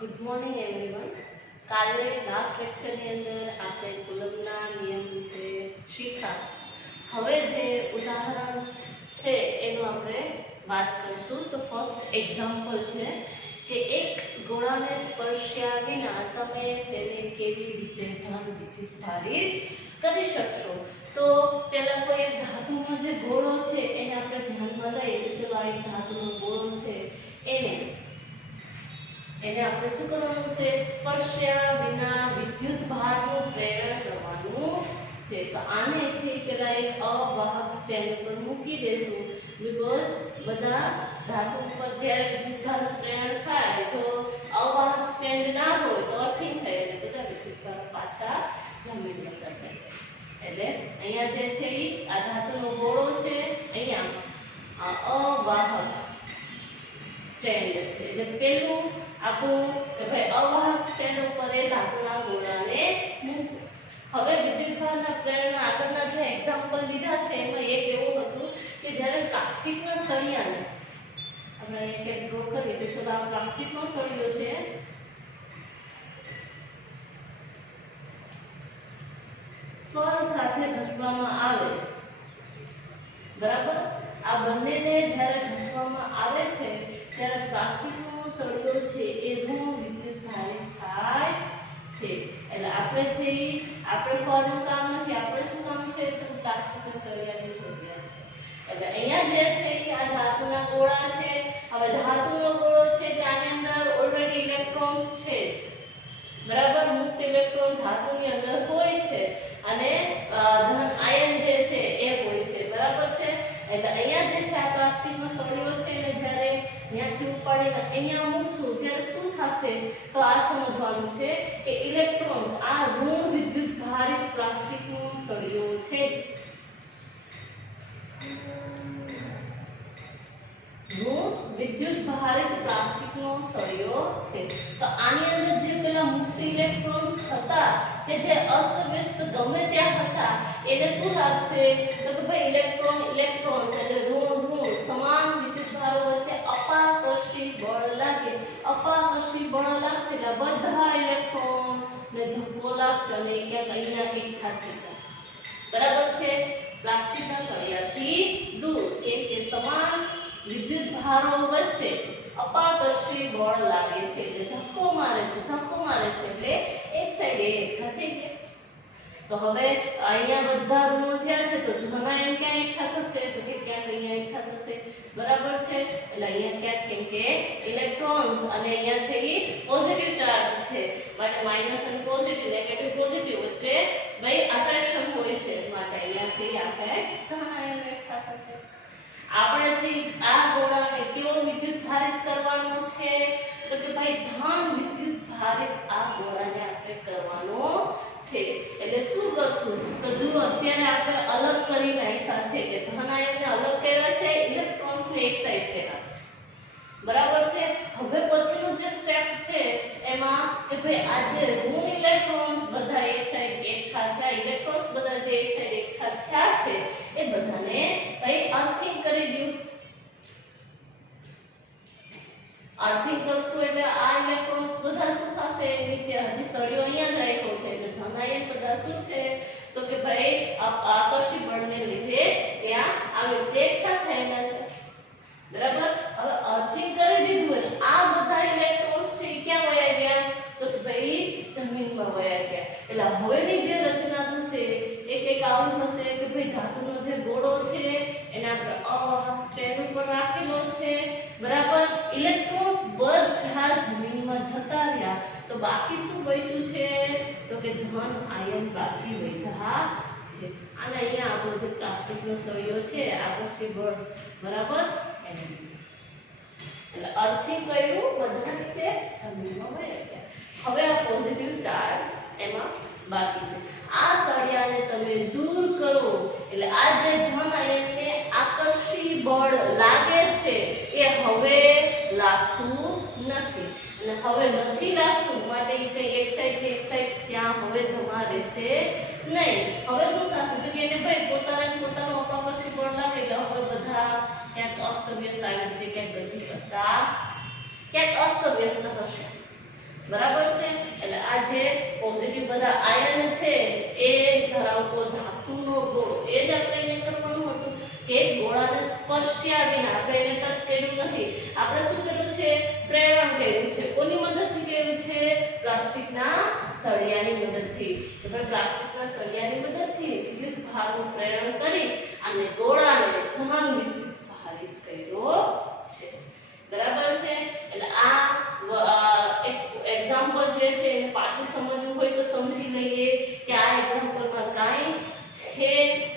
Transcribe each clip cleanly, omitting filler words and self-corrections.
Good morning everyone. કાલે last લેક્ચરની અંદર આપણે કુલમના નિયમ વિશે શીખ્યા. હવે જે ઉદાહરણ છે એનું આપણે વાત કરીશું. તો ફર્સ્ટ એક્ઝામ્પલ છે કે એક ગોળાને સ્પર્શ્યા વિના તમે તેને કેવી રીતે ધન વિદ્યુતભારિત કરી શકશો. તો પહેલાં કોઈ એક ધાતુનો જે ગોળો છે એને આપણે ધ્યાનમાં લઈએ. તો ચલો આ એક ધાતુનો ગોળો છે એને આપણે શું કરવાનું છે? સ્પર્શ્યા વિના વિદ્યુત ભારનું પ્રેરણ કરવાનું છે. તો આને છે પેલા એક અવાહક સ્ટેન્ડ પર મૂકી દેશું. બીકોઝ બધા ધાતુ ઉપર જ્યારે વિદ્યુત ભારનું પ્રેરણ થાય તો અવાહક સ્ટેન્ડ ના હોય તો અર્થિંગ થાય એટલે બધા વિદ્યુત ભાર પાછા જમીનમાં ચડે છે. એટલે અહીંયા જે છે આ ધાતુનો ગોળો છે, અહીંયા અવાહક સ્ટેન્ડ છે. એટલે પેલું આપણું કે ભાઈ અવાહક સ્ટેન્ડ ઉપર એ ધાતુના ગોળાને મૂકો. હવે વિદ્યુતભારના પ્રેરણના આગળના જે એક્ઝામ્પલ લીધા છે એમાં એક એવું હતું કે જ્યારે પ્લાસ્ટિકના સળિયાને આપણે એક ડ્રો કરીએ તો ચલો આ પ્લાસ્ટિકનો સળિયો છે, ફર સાથે ઘસવામાં આવે, બરાબર. આ બંનેને જ્યારે ઘસવામાં આવે છે ત્યારે પ્લાસ્ટિકનો સળિયો છે એ ઋણ વિદ્યુત ભારિત થાય છે. એટલે આપણે છે આપણે ફરનું કામ નથી, આપણે શું કામ છે તો પ્લાસ્ટિકના સળિયાની જરૂરિયાત છે. એટલે અહીંયા જે છે આ ધાતુના ગોળા છે. હવે ધાતુનો ગોળો છે કે આની અંદર ઓલરેડી ઇલેક્ટ્રોન્સ છે જ, બરાબર. મુક્ત ઇલેક્ટ્રોન ધાતુની અંદર હોય છે અને ધન આયન જે છે એ હોય છે, બરાબર છે. એટલે અહીંયા જે છે આ પ્લાસ્ટિકનો સળિયો છે અને જ્યારે ત્યાંથી ઉપાડીને અહીંયા મૂકશું ત્યારે શું થશે તો આ સમજવાનું છે કે ઇલેક્ટ્રોન્સ આ ઋણ વિદ્યુત ભારિત પ્લાસ્ટિકનો સળિયો છે, ઋણ વિદ્યુત ભારિત પ્લાસ્ટિકનો સળિયો છે. તો આની અંદર જે પેલા મુક્ત ઇલેક્ટ્રોન્સ હતા કે જે અસ્તવ્યસ્ત ગમે ત્યાં હતા એને શું લાગશે તો કે ભાઈ ઇલેક્ટ્રોન્સ એટલે ઋણ સમાન વિદ્યુત ભારો વચ્ચે અપાકર્ષી બળ લાગે. અપાકર્ષી બળ લાગશે એટલે બધા ઇલેક્ટ્રોન ને ધક્કો લાગશે અને ક્યાંક અહીંયા એકઠા થઈ જશે, બરાબર છે. પ્લાસ્ટિકના સળિયાથી દૂર, કેમ કે સમાન વિદ્યુત ભારો વચ્ચે અપાકર્ષી બળ લાગે છે એટલે ધક્કો મારે છે એટલે એક સાઈડે એકઠા થઈ ગયા. તો હવે અહીંયા બધા ઋણ થયા છે તો ધનાયન ક્યાં એકઠા થશે તો કે ક્યાંક અહીંયા એકઠા થશે, બરાબર છે. એટલે અહીંયા ક્યાંક કેમ કે ઇલેક્ટ્રોન્સ અને અહીંયા છે એ પોઝિટિવ ચાર્જ છે માટે માઈનસ અને પોઝિટિવ નેગેટિવ પોઝિટિવ વચ્ચે ભાઈ અટ્રેક્શન હોય છે માટે અહીંયા છે આ સાઈડ ધનાયન એકઠા થશે. આપણે છે આ ગોળાને કેવો વિદ્યુત ભારિત કરવાનો છે તો કે ભાઈ ધન વિદ્યુત ભારિત આ ગોળાને આપણે કરવાનો છે. એટલે શું કરશું તો જો અત્યારે આપણે અલગ કરી નાખ્યા છે કે ધન આયનને અલગ કર્યા છે, ઇલેક્ટ્રોન્સને એક સાઈડ કર્યા છે, બરાબર છે. હવે પછીનું જે સ્ટેપ છે એમાં કે ભાઈ આ જે ઋણ ઇલેક્ટ્રોન્સ બધા એક સાઈડ એકઠા થયા, ઇલેક્ટ્રોન્સ બધા જે એક સાઈડ એકઠા થયા છે એ બધાને ભાઈ અર્થિંગ કરી દઉં. અર્થિંગ કરશું એટલે આ ઇલેક્ટ્રોન્સ બધા શું થશે નીચે હજી સળિયો અહીંયા જ રાખ્યો છે એટલે ધનાયન બધા શું છે તો કે ભાઈ આકર્ષી બળને લીધે ત્યાં આવી રીતે એકઠા થયેલા છે, બરાબર. હવે અર્થિંગ કરી દીધું એટલે આ બધા ઇલેક્ટ્રોન્સ છે ક્યાં વયા ગયા તો કે ભાઈ જમીનમાં વયા ગયા. એટલે હવેની જે રચના થશે એક આવું થશે કે ભાઈ ધાતુનો જે ગોળો છે એને આપણે અવાહક સ્ટેન્ડ ઉપર રાખેલો છે, બરાબર. ઇલેક્ટ્રોન્સ બધા જમીનમાં જતા રહ્યા તો બાકી શું બચ્યું છે તો કે ધન આયન બાકી વધ્યા છે. અને અહીંયા આપણો જે પ્લાસ્ટિકનો સળિયો છે આકર્ષી બળ, બરાબર. એટલે અર્થિંગ કર્યું બધા નીચે જમીનમાં વયા ગયા. હવે આ પોઝિટિવ ચાર્જ એમાં બાકી છે. આ સળિયાને તમે દૂર કરો એટલે આ જે ધન આયનને આકર્ષી બળ લાગે છે એ હવે લાગતું નથી અને હવે નથી લાગતું માટે એ કઈ એક સાઈડ ત્યાં હવે જમા રહેશે નહીં. હવે શું થશે તો કે એને ભાઈ પોતાનું અપાકર્ષી બળ લાગે એટલે હવે બધા ક્યાંક અસ્તવ્યસ્ત આવી રીતે ક્યાંક ગતિ કરતા ક્યાંક અસ્તવ્યસ્ત હશે, બરાબર છે એટલે આ જે પોઝિટિવ બધા આયન છે એ ધરાવતો ધાતુનો ગોળો એ જ આપણે એને કરવાનું હતું કે ગોળાને સ્પર્શ્યા વિના આપણે એને ટચ કર્યું નથી આપણે શું કર્યું છે પ્રેરણ કર્યું છે કોની મદદથી કર્યું છે પ્લાસ્ટિકના સળિયાની મદદથી તો ભાઈ પ્લાસ્ટિકના સળિયાની મદદથી વિદ્યુત ભારનું પ્રેરણ કરી અને ગોળાને ધન વિદ્યુત ભારિત કર્યો છે બરાબર છે એટલે આ એક એક્ઝામ્પલ જે છે એને પાછું સમજવું હોય તો સમજી લઈએ કે આ એક્ઝામ્પલમાં કાંઈ છે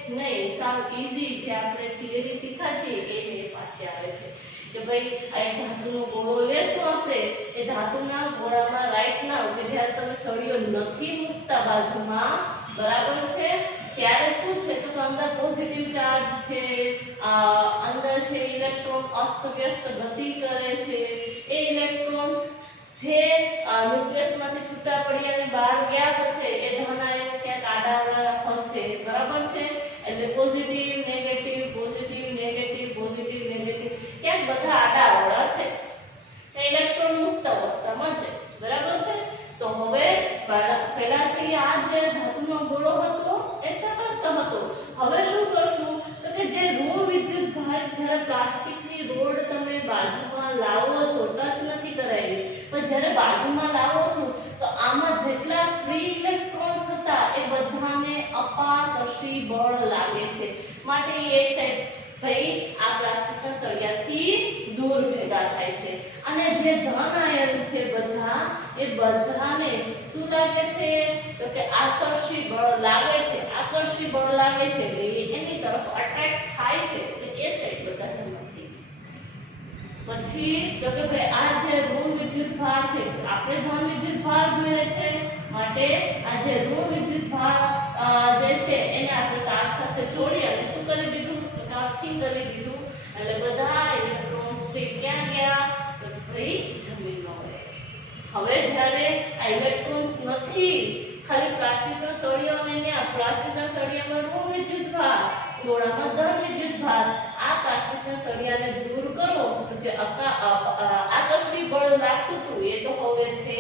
નહીં સાવ ઈઝી જે આપણે થિયરી શીખ્યા છે એ પાછી આવે છે કે ભાઈ આ એક ધાતુનો ગોળો લેશું આપણે એ ધાતુના ગોળામાં રાઈટ નાવ કે જ્યારે તમે સળિયો નથી મૂકતા બાજુમાં બરાબર છે ત્યારે શું છે તો અંદર પોઝિટિવ ચાર્જ છે અંદર છે ઇલેક્ટ્રોન અસ્તવ્યસ્ત ગતિ કરે છે એ ઇલેક્ટ્રોન્સ જે ન્યુક્લિયસમાંથી છૂટા પડી અને બહાર ગયા હશે એ ધન આયનો ક્યાંક આડા હશે બરાબર છે એટલે પોઝિટિવ નેગેટિવ ક્યાંક બધા આડા છે તો ઇલેક્ટ્રોન મુક્ત અવસ્થામાં છે બરાબર છે તો હવે પહેલા છે આ જે ધાતુનો ગોળો હતો એ તટસ્થ હતો હવે શું કરશું તો કે જે ઋણ વિદ્યુત ભાર જ્યારે પ્લાસ્ટિકની રોડ તમે બાજુમાં લાવો છો ટચ નથી કરાવી પણ જ્યારે બાજુમાં લાવો છો તો આમાં જેટલા ફ્રી ઇલેક્ટ્રોન્સ હતા એ બધાને અપાકર્ષી બળ લાગે છે માટે એ છે ભાઈ આ પ્લાસ્ટિકના સળિયાથી દૂર ભેગા થાય છે અને જે ધન આયન છે બધા એ બધાને શું લાગે છે તો કે આકર્ષી બળ લાગે છે એટલે એની તરફ અટ્રેક્ટ થાય છે એટલે એ સાઈડ બધા જમતી પછી તો કે ભાઈ આ જે ઋણ વિદ્યુત ભાર છે આપણે ધન વિદ્યુત ભાર જોઈએ છે માટે આ જે ઋણ વિદ્યુત ભાર જે છે એને આપણે તાર સાથે જોડી અને શું કરી દીધું તારથી કરી દીધું એટલે બધા ઇલેક્ટ્રોન્સ છે ક્યાં ગયા તો ભાઈ જમીનમાં ગયા હવે જ્યારે આ ઇલેક્ટ્રોન્સ નથી ખાલી પ્લાસ્ટિકનો સળિયો અને ત્યાં પ્લાસ્ટિકના સળિયામાં ઋણ વિદ્યુત ભાર ગોળામાં ધન વિદ્યુત ભાર આ પ્લાસ્ટિકના સળિયાને દૂર કરો તો જે આકર્ષી બળ લાગતું હતું એ તો હવે છે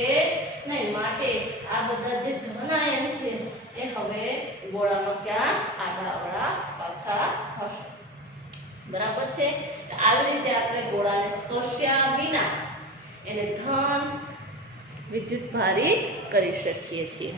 નહીં માટે આ બધા જે ધન આયન છે એ હવે ગોળામાં ક્યાં આડાઅવળા પાછા હશે બરાબર છે આવી રીતે આપણે ગોળાને સ્પર્શ્યા વિના એને ધન વિદ્યુત ભારિત કરી શકીએ છીએ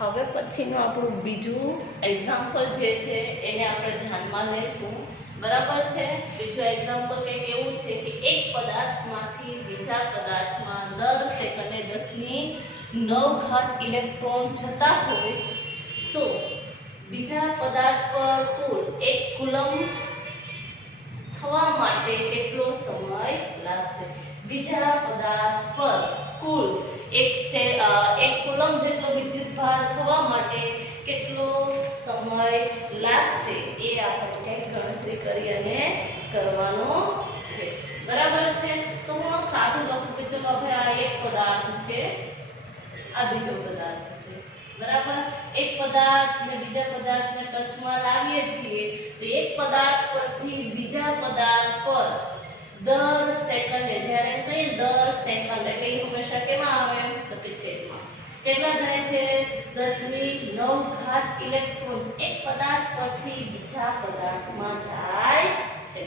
હવે પછીનું આપણું બીજું એક્ઝામ્પલ જે છે એને આપણે ધ્યાનમાં લઈશું બરાબર છે બીજું એક્ઝામ્પલ કંઈક એવું છે કે એક પદાર્થમાંથી બીજા પદાર્થમાં દર સેકન્ડે 10⁹ ઇલેક્ટ્રોન જતા હોય તો બીજા પદાર્થ પર કુલ 1 કુલમ થવા માટે કેટલો સમય લાગશે બીજા પદાર્થ પર કુલ 1 કુલમ જેટલો વિદ્યુત ભાર થવા માટે કેટલો સમય લાગશે એ આપણે ગણતરી કરી અને કરવાનો છે બરાબર છે તો હું સાદું લખું કે ચલો હવે આ એક પદાર્થ છે આ બીજો પદાર્થ છે બરાબર એક પદાર્થ ને બીજા પદાર્થને ટચમાં લાવીએ છીએ તો એક પદાર્થ પરથી બીજા પદાર્થ પર દર સેકન્ડે જ્યારે કઈ દર સેકન્ડ એટલે એ હંમેશા કેમાં આવે તો કે છેદમાં કેટલા જાય છે 10⁹ ઇલેક્ટ્રોન્સ એક પદાર્થ પરથી બીજા પદાર્થમાં જાય છે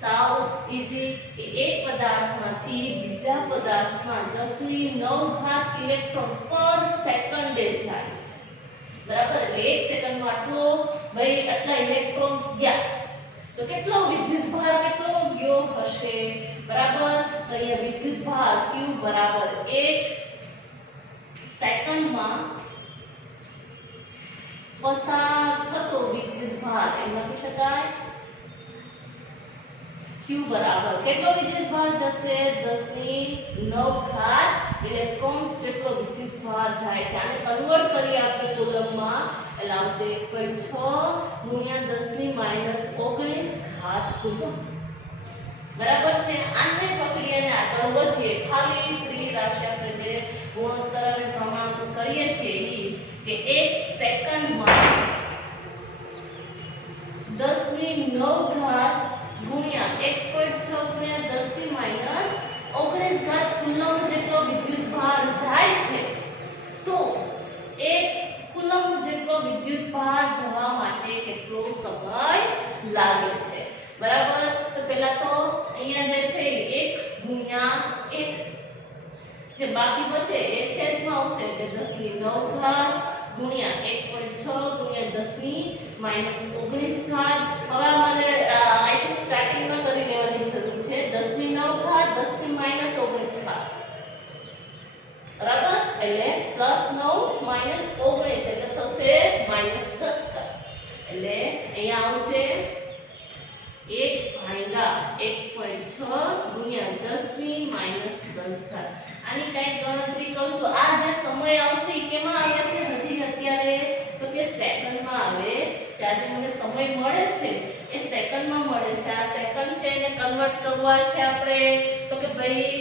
સાવ ઈઝી કે એક પદાર્થમાંથી બીજા પદાર્થમાં 10⁹ ઇલેક્ટ્રોન પર સેકન્ડે જાય છે બરાબર એટલે એક સેકન્ડમાં આટલો ભાઈ આટલા ઇલેક્ટ્રોન્સ ગયા તો કેટલો વિદ્યુત ભાર કેટલો ગયો હશે બરાબર તો અહીંયા વિદ્યુત ભાર q બરાબર 1 સેકન્ડમાં પસાર થતો વિદ્યુત ભાર એમ લખી શકાય q બરાબર કેટલો વિદ્યુત ભાર જશે 10⁹ ઇલેક્ટ્રોન્સ જેટલો વિદ્યુત ભાર જાય છે આને કન્વર્ટ કરી આપણે કુલમમાં એટલે આવશે 1.6 × 10⁻⁹ કુલમ બરાબર છે આને પકડી અને આગળ વધીએ ખાલી ત્રિરાશી આપણે જે ગુણોત્તર અને ક્રમાંક કરીએ છીએ કે 1 સેકન્ડમાં એટલે 10 ની 9 ઘાત ગુણ્યા 1.6 ગુણ્યા 10 ની -19 ઘાત. હવે અમારે આઈ થિંક સ્ટાર્ટિંગમાં કરી લેવાની જરૂર છે. 10 ની 9 ઘાત 10 ની -19 ઘાત, બરાબર? એટલે +9 -19 એટલે થશે -10 ઘાત. એટલે અહીંયા આવશે 1/1.6 ગુણ્યા 10 ની -10 ઘાત. આની કઈ ગણતરી કરશું. આ જે સમય આવશે એ કેમાં આવે છે હજી અત્યારે? તો કે સેકન્ડમાં આવે. જ્યારે મને સમય મળે છે એ સેકન્ડમાં મળે છે. આ સેકન્ડ છે એને કન્વર્ટ કરવા છે આપણે. તો કે ભાઈ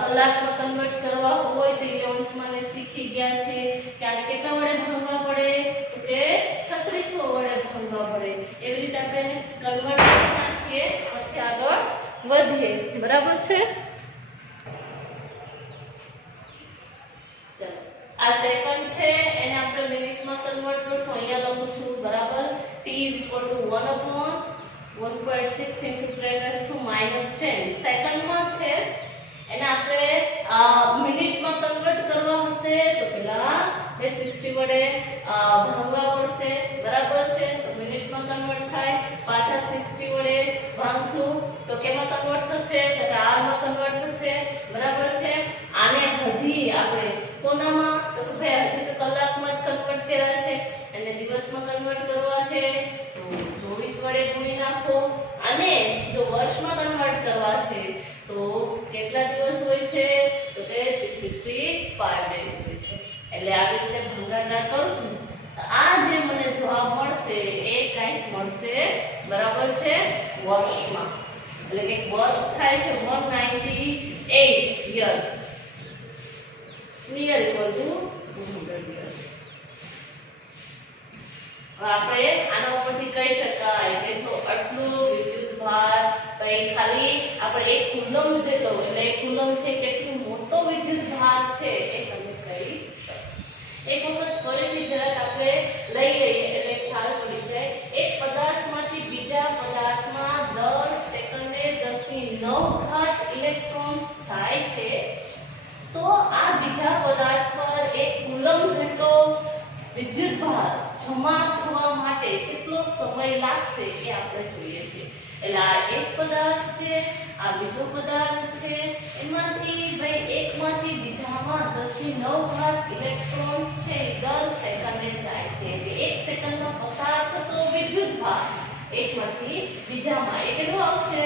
કલાકમાં કન્વર્ટ કરવા હોય તો 11th માં શીખી ગયા છે કે આને કેટલા વડે ભાગવા પડે? તો કે 3600 વડે ભાગવા પડે. એવી રીતે આપણે એને કન્વર્ટ કરી નાખીએ પછી આગળ વધીએ. બરાબર છે? આ સેકન્ડ છે એને આપણે મિનિટમાં કન્વર્ટ કરશું. અહીંયા લખું છું, બરાબર? t = 1/1.6 × 10⁻10 સેકન્ડમાં છે. એને આપણે મિનિટમાં કન્વર્ટ કરવા હશે તો પહેલા 60 વડે ભાગવા પડશે. બરાબર છે? તો મિનિટમાં કન્વર્ટ થાય. પાછા 60 વડે ભાગશું તો કેમાં કન્વર્ટ થશે? તો કે આરમાં કન્વર્ટ થશે. બરાબર છે? આને હજી આપણે કોનામાં? તો કે ભાઈ હજી તો કલાકમાં જ કન્વર્ટ કર્યા છે. અને દિવસમાં કન્વર્ટ કરવા છે તો 24 વડે ગુણી નાખો. અને જો વર્ષમાં કન્વર્ટ કરવા છે તો કેટલા દિવસ હોય છે? તો કે 365 ડેઝ હોય છે. એટલે આવી રીતે ભાગાકાર કરશું તો આ જે મને જવાબ મળશે એ કંઈક મળશે. બરાબર છે? વર્ષમાં. એટલે કે વર્ષ થાય છે 198 years near equal to 200 years. આપણે આના ઉપરથી કહી શકાય કે જો આટલું વિદ્યુત ભાર ભાઈ ખાલી આપણે 1 કુલમ જેટલો, એટલે 1 કુલમ છે કેટલો મોટો વિદ્યુત ભાર છે એ તમે કહી શકો. એક વખત ફરીથી જરાક આપણે લઈ લઈએ એટલે ખ્યાલ પડી જાય. એક પદાર્થમાંથી બીજા પદાર્થમાં દર સેકન્ડે 10 ની 9 ઘાત ઇલેક્ટ્રોન્સ જાય છે. તો આ બીજા પદાર્થ પર 1 કુલમ જેટલો વિદ્યુત ભાર જમા થવા માટે કેટલો સમય લાગશે એ આપણે જોઈએ છીએ. એટલે આ એક પદાર્થ છે, આ બીજો પદાર્થ છે. એમાંથી ભાઈ એકમાંથી બીજામાં 10 ની 9 ઘાત ઇલેક્ટ્રોન્સ છે દર સેકન્ડે જાય છે. એટલે 1 સેકન્ડમાં પસાર થતો વિદ્યુત ભાર એકમાંથી બીજામાં એ કેટલો આવશે?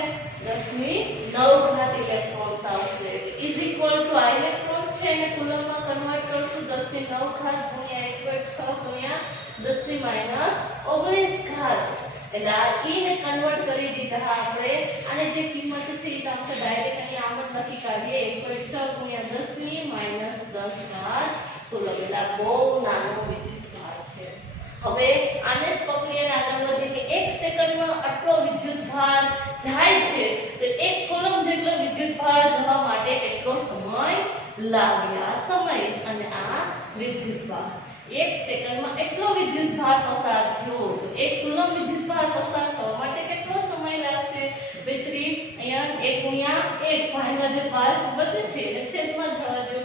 10 ની 9 ઘાત ઇલેક્ટ્રોન્સ આવશે. ઇઝ ઇક્વલ ટુ આ ઇલેક્ટ્રોન્સ છે એને કુલમમાં કન્વર્ટ કરશું. 10 ની 9 ઘાત ગુણ્યા 1/6 ગુણ્યા 10 ની -19 ઘાત. એટલે આ e ને કન્વર્ટ કરી દીધા આપણે. અને જે કિંમત છે એ આપણે ડાયરેક્ટ અહીં આમ જ લખી કાઢીએ. 1/6 ગુણ્યા 10 ની -10 ઘાત કુલમ. એટલે બહુ નાનો વિદ્યુત ભાર છે. હવે આને જ પકડીને આગળ વધીએ કે 1 સેકન્ડમાં આટલો વિદ્યુત ભાર જાય છે તો 1 કુલમ જેટલો વિદ્યુત ભાર જવા માટે કેટલો સમય લાગે? આ સમય અને આ વિદ્યુત ભાર 1 સેકન્ડમાં એટલો વિદ્યુત ભાર પસાર થયો તો 1 કુલમ વિદ્યુત ભાર પસાર થવા માટે કેટલો સમય લાગશે? 3 અહીંયા 1 ગુણ્યા 1 ભાગ્યા જે ભાર બચે છે એને છેદમાં જવા દો.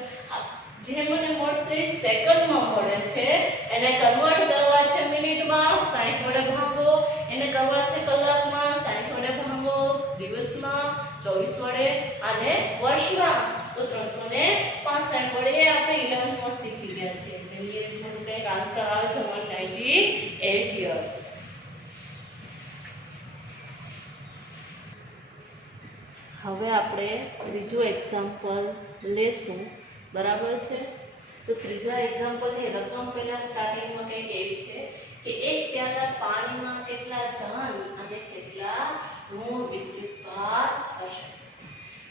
જે મને મળશે સેકન્ડમાં મળે છે એને કન્વર્ટ કરવા છે મિનિટમાં 60 વડે ભાગો. એને કરવા છે કલાકમાં 60 વડે ભાગો. દિવસમાં 24 વડે. અને વર્ષમાં તો 365 વડે. આપણે 11th માં શીખી ગયા છે. કંઈક આન્સર આવે છે 198 years. હવે આપણે ત્રીજો એક્ઝામ્પલ લેશું. બરાબર છે? તો ત્રીજા એક્ઝામ્પલની રકમ પહેલા સ્ટાર્ટિંગમાં કંઈક એવી છે કે એક પ્યાલા પાણીમાં કેટલા ધન અને કેટલા ઋણ વિદ્યુત ભાર હશે.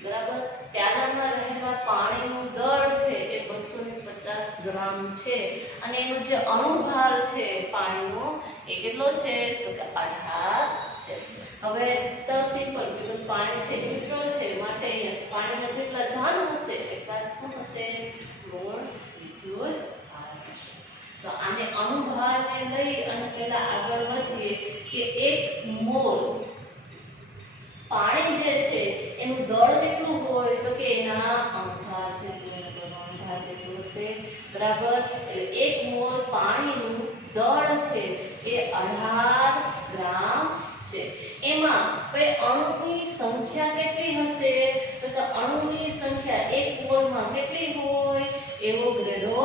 બરાબર? પ્યાલામાં રહેલા પાણીનું દળ છે એ 250 ગ્રામ છે અને એનો જે અણુભાર છે પાણીનો એ કેટલો છે? તો કે 18 છે. હવે સો સિમ્પલ, બીકોઝ પાણી છે ન્યુટ્રલ છે માટે પાણીમાં જેટલા ધન હશે એટલા શું હશે? ઋણ વિદ્યુત ભાર હશે. તો આને અણુભારને લઈ અને પહેલા આગળ વધીએ કે 1 મોલ પાણી જે છે એનું દળ કેટલું હોય? તો કે એના અણુભાર જેટલું હશે. બરાબર? બરાબર. એટલે 1 મોલ પાણીનું દળ છે એ 18 ગ્રામ છે. એમાં ભાઈ અણુની સંખ્યા કેટલી હશે? તો કે અણુની સંખ્યા 1 મોલમાં કેટલી હોય? એવોગ્રેડો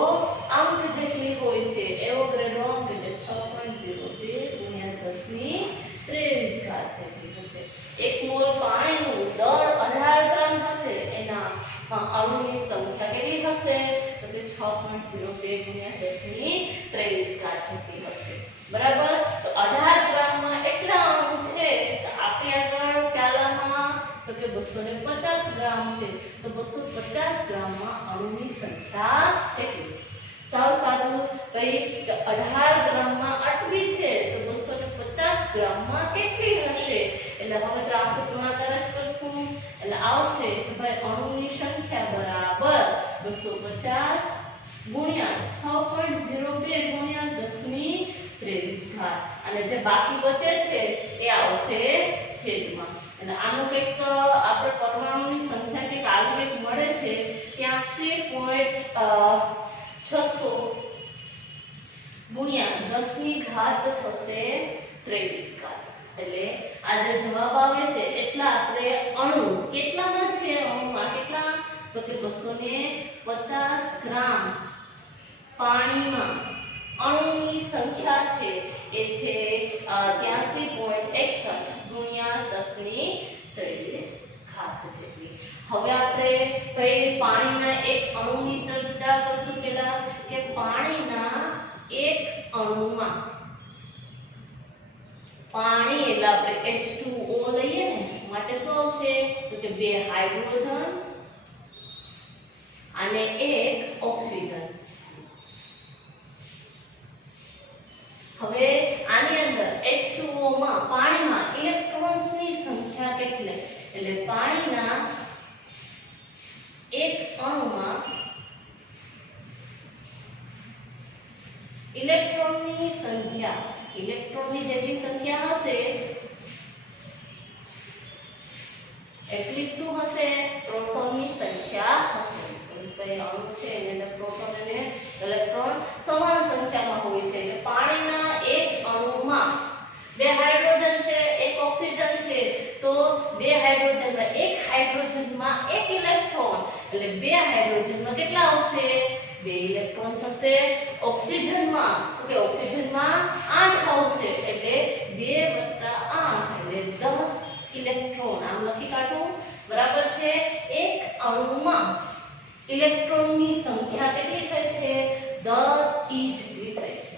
અંક જેટલી હોય છે. એવોગ્રેડો અંક એટલે 6.02 ગુણ્યા 10 ની 23 ઘાત જેટલી હશે. 1 મોલ પાણીનું દળ 18 ગ્રામ હશે. એના અણુની સંખ્યા કેટલી હશે? તો કે 6.02 ગુણ્યા 10 ની 23 ઘાત જેટલી હશે. બરાબર. તો 18 ગ્રામમાં એટલા અણુ છે. તો આપણે આગળ પ્યાલામાં તો કે 250 ગ્રામ છે. તો 250 ગ્રામમાં અણુની સંખ્યા કેટલી? સાવ સાદું. ભાઈ 18 ગ્રામમાં આટલી છે તો 250 ગ્રામમાં કેટલી હશે? એટલે હવે ત્રાંસુ ગુણાકાર જ કરશું. એટલે આવશે કે ભાઈ અણુની સંખ્યા બરાબર 250 ગુણ્યા 6.02 ગુણ્યા 10 ની 23 ઘાત. અને જે બાકી બચે છે એ આવશે છેદમાં. અને આનું કંઈક આપણે પરમાણુની સંખ્યા કંઈક આગળ એક મળે છે 83.600 ગુણ્યા 10 ની ઘાત થશે 23 ઘાત. એટલે આ જે જવાબ આવે છે એટલા આપણે અણુ કેટલામાં છે? અણુમાં કેટલા? તો કે 250 ગ્રામ પાણીમાં અણુની સંખ્યા છે એ છે 83.61 ગુણ્યા 10 ની 23 ઘાત જેટલી. હવે આપણે ભાઈ પાણીના એક અણુની ચર્ચા કરશું. પહેલા કે પાણીના એક અણુમાં પાણી એટલે આપણે H2O લઈએ ને માટે શું આવશે? તો કે 2 હાઇડ્રોજન અને 1 ઓક્સિજન. હવે આની અંદર H2O માં પાણીમાં ઇલેક્ટ્રોન્સની સંખ્યા કેટલી? એટલે પાણીના એક અણુમાં ઇલેક્ટ્રોનની સંખ્યા, ઇલેક્ટ્રોનની જેટલી સંખ્યા હશે એટલી શું હશે? પ્રોટોનની સંખ્યા હશે. એટલે અણુ છે એની અંદર પ્રોટોન અને ઇલેક્ટ્રોન સમાન સંખ્યામાં હોય છે. એટલે પાણીના એક અણુમાં 2 હાઇડ્રોજન છે, 1 ઓક્સિજન છે. તો 2 હાઇડ્રોજનમાં 1 હાઇડ્રોજનમાં 1 ઇલેક્ટ્રોન. એટલે 2 હાઇડ્રોજનમાં કેટલા આવશે? 2 ઇલેક્ટ્રોન થશે. ઓક્સિજનમાં તો કે ઓક્સિજનમાં 8 આવશે. એટલે 2 + 8 એટલે 10 ઇલેક્ટ્રોન. આમ લખી કાઢું. બરાબર છે. એક અણુમાં ઇલેક્ટ્રોનની સંખ્યા કેટલી થાય છે? 10 જેટલી થાય છે.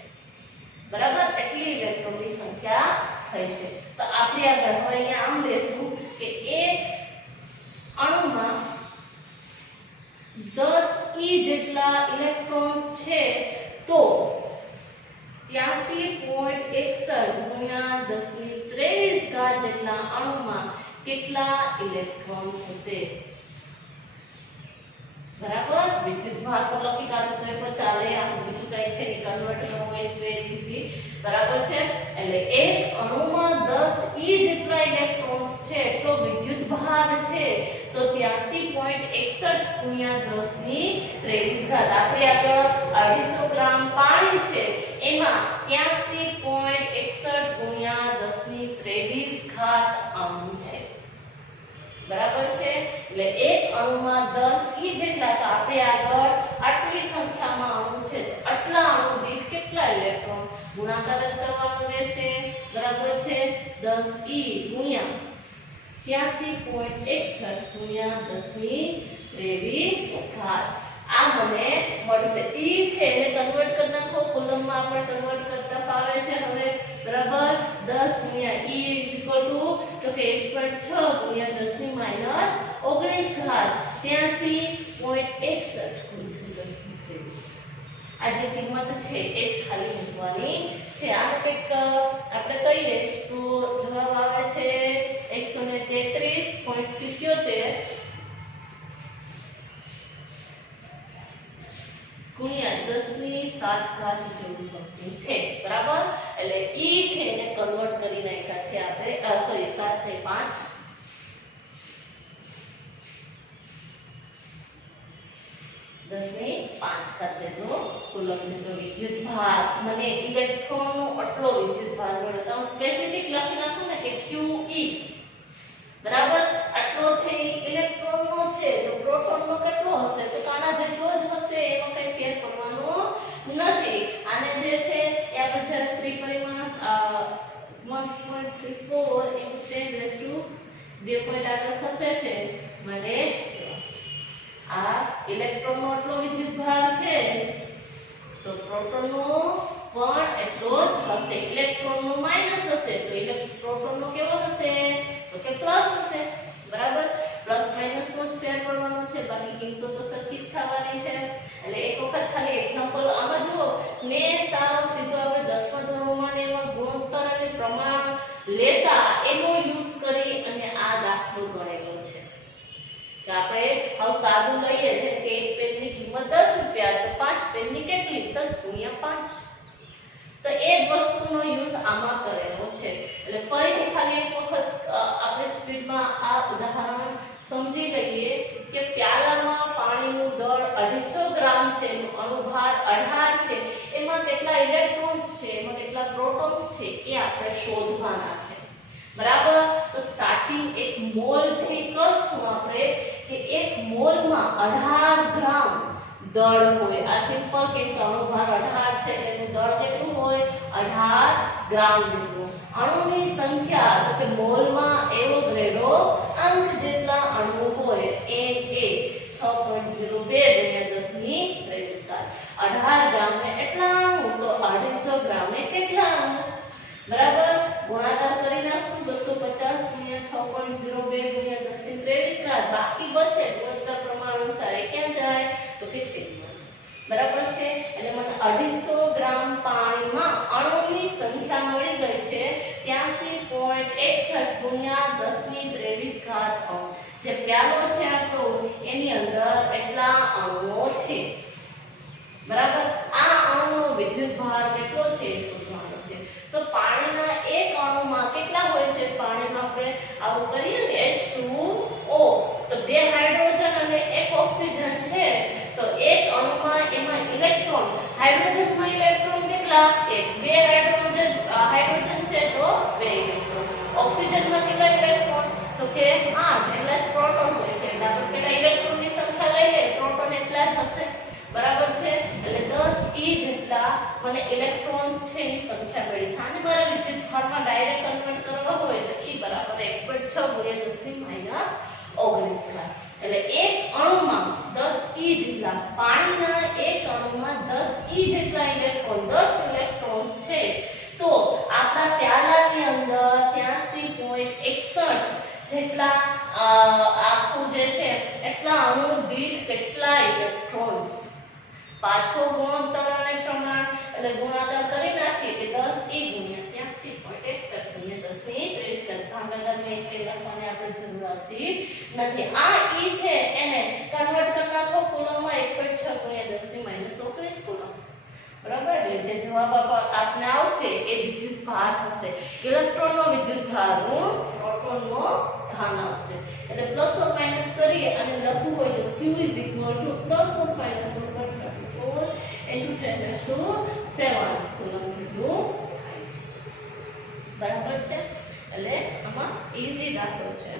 બરાબર. એટલી ઇલેક્ટ્રોનની સંખ્યા થાય છે. તો આપણે આગળ હવે અહીંયા આમ લેશું કે એક અણુમાં 10 જેટલા ઇલેક્ટ્રોન્સ છે તો 83.61 ગુણ્યા 10 ની 23 ઘાત જેટલા અણુમાં કેટલા ઇલેક્ટ્રોન હશે? બરાબર. વિદ્યુત ભાર પર લખી કાઢો તો એ ચાલે. આ બીજું કઈ છે કે કન્વર્ટ કરવું એ વેરી ઈઝી. બરાબર છે. એટલે એક અણુમાં 10 જેટલા ઇલેક્ટ્રોન્સ છે એટલો વિદ્યુત ભાર છે તો 83.61 ગુણ્યા 10 ની 23 ઘાત. આપણે આગળ 250 ગ્રામ પાણી છે એમાં 83.61 ગુણ્યા 10 ની 23 ઘાત અણુ છે. બરાબર છે. એટલે એક અણુમાં 10 જેટલા. તો આપણે આગળ આટલી સંખ્યામાં અણુ છે આટલા અણુ દીઠ કેટલા ઇલેક્ટ્રોન? ગુણાકાર જ કરવાનો રહેશે. બરાબર છે. 10 ગુણ્યા 83.61 ગુણ્યા 10 ની 23 ઘાત. આ મને મળશે. E છે એને કન્વર્ટ કરી નાખો. કુલમમાં આપણે કન્વર્ટ કરતા ફાવે છે. હવે બરાબર 10 ગુણ્યા E તો કે 1.6 ગુણ્યા 10 ની -19 ઘાત 83.61 આ જે કિંમત છે એ જ ખાલી મૂકવાની છે. આ કંઈક આપણે કહીએ તો જવાબ આવે છે 133.77 ગુણ્યા 10 ની 7 ઘાત જેવું સમથિંગ છે. બરાબર. એટલે E છે એને કન્વર્ટ કરી નાખ્યા છે આપણે. સોરી 7 ને 5 10 ની 5 ઘાત જેટલો કુલમ જેટલો વિદ્યુત ભાર મને ઇલેક્ટ્રોનનો આટલો વિદ્યુત ભાર મળે. તો હું સ્પેસિફિક લખી નાખું ને કે QE બરાબર આટલો છે એ ઇલેક્ટ્રોનનો છે. તો પ્રોટોનનો કેટલો હશે? તો આના જેટલો જ હશે, એમાં કઈ ફેર પડવાનો નથી. આને જે છે એ આપણે જ્યારે ત્રિપરિમાણ 1.34 × 10 2 પોઈન્ટ આગળ ખસે છે માટે આ ઇલેક્ટ્રોનનો આટલો વિદ્યુત ભાર છે તો પ્રોટોનનો પણ એટલો જ હશે. ઇલેક્ટ્રોનનો માઈનસ હશે તો પ્રોટોનનો કેવો હશે? તો કે પ્લસ હશે. બરાબર, પ્લસ માઈનસ નો જ ફેર પડવાનો છે, બાકી કિંમતો તો સરખી જ થવાની છે. એટલે એક વખત ખાલી એક્ઝામ્પલ આમાં જુઓ ને સારો સીધો આપણે 10મા ધોરણમાં ને એમાં ગુણોત્તર અને પ્રમાણ લેતા એનો યુઝ કરી અને આ દાખલો ગણેલો છે. કે આપણે હાવ સાદું લઈએ છે કે એક પેનની કિંમત 10 રૂપિયા, તો 5 પેનની કેટલી? 10 × 5. તો એ જ વસ્તુનો યુઝ આમાં કરેલો છે. એટલે ફરીથી ખાલી એક વખત આપણે સ્પીડમાં આ ઉદાહરણ સમજી લઈએ કે પ્યાલામાં પાણીનું દળ 250 ગ્રામ છે, એનો અણુભાર 18 છે, એમાં કેટલા ઇલેક્ટ્રોન્સ છે, એમાં કેટલા પ્રોટોન્સ છે એ આપણે શોધવાના છે. બરાબર, તો સ્ટાર્ટિંગ એક મોલ થી કરશું આપણે કે એક મોલમાં 18 ગ્રામ દળ હોય. આ સિમ્પલ કેમ કે અણુભાર 18 છે એટલે એનું દળ કેટલું હોય? 18 ગ્રામ જેટલું. અણુની સંખ્યા તો કે મોલમાં એવોગેડ્રો અંક જેટલા અણુ હોય એ 6.02 × 10^23. 18 ગ્રામ ને એટલા અણુ તો 250 ગ્રામ ને કેટલા અણુ? બરાબર, ગુણાકાર કરી નાખશું 250 × 6.02 × 10^23. બાકી બચે ગુણોત્તર પ્રમાણ અનુસાર એ ક્યાં જાય? તો કે છેદમાં છે. બરાબર છે, એટલે મને 250 ગ્રામ પાણીમાં અણુની સંખ્યા મળી ગઈ છે 83.61 × 10^23 અણુ. જે પ્યાલો છે આપણો એની અંદર એટલા અણુઓ છે. બરાબર, આ અણુનો વિદ્યુત ભાર કેટલો છે એ શોધવાનો છે. તો પાણીના એક અણુમાં કેટલા હોય છે? પાણીમાં આપણે આવું કરીએ ને H2O, તો 2 હાઇડ્રોજન અને 1 ઓક્સિજન છે. તો એક અણુમાં એમાં ઇલેક્ટ્રોન, હાઇડ્રોજનમાં ઇલેક્ટ્રોન કેટલા? 1. 2 હાઇડ્રોજન છે તો 2 ઇલેક્ટ્રોન. ઓક્સિજનમાં કેટલા ઇલેક્ટ્રોન? તો કે 8. એટલા જ પ્રોટોન હોય છે. એટલે આપણે કેટલા ઇલેક્ટ્રોનની સંખ્યા લઈ લે, પ્રોટોન એટલા જ હશે. બરાબર છે, એટલે 10 E જેટલા મને ઇલેક્ટ્રોન્સ છે એની સંખ્યા મળી છે. આને મારે વિદ્યુત ભારમાં ડાયરેક્ટ કન્વર્ટ કરવા હોય તો E બરાબર 1.6 × 10⁻19. એટલે એક અણુમાં 10 E જેટલા, પાણીના એક અણુમાં 10 E જેટલા ઇલેક્ટ્રોન, 10 ઇલેક્ટ્રોન્સ છે. તો આપણા પ્યાલાની અંદર 83.61 જેટલા આખું જે છે એટલા અણુ દીઠ કેટલા ઇલેક્ટ્રોન્સ. પાછો ગુણોત્તર અને પ્રમાણ એટલે ગુણાકાર કરી નાખીએ કે 10 E × 83.61 × 10^23 ભાગાકારમાં એટલે લખવાની આપણે જરૂર આવતી નથી. આ E છે એને કન્વર્ટ કરી નાખો કુલમમાં 1.6 × 10^-19 કુલમ. બરાબર, એટલે જે જવાબ આપને આવશે એ વિદ્યુત ભાર થશે. ઇલેક્ટ્રોનનો વિદ્યુત ભાર પ્રોટોનનો ધન આવશે. એટલે પ્લસ ઓર માઈનસ કરીએ અને લખવું હોય તો Q = +/- 10^7 કુલમ જેટલું થાય છે. બરાબર છે, એટલે આમાં ઈઝી દાખલો છે.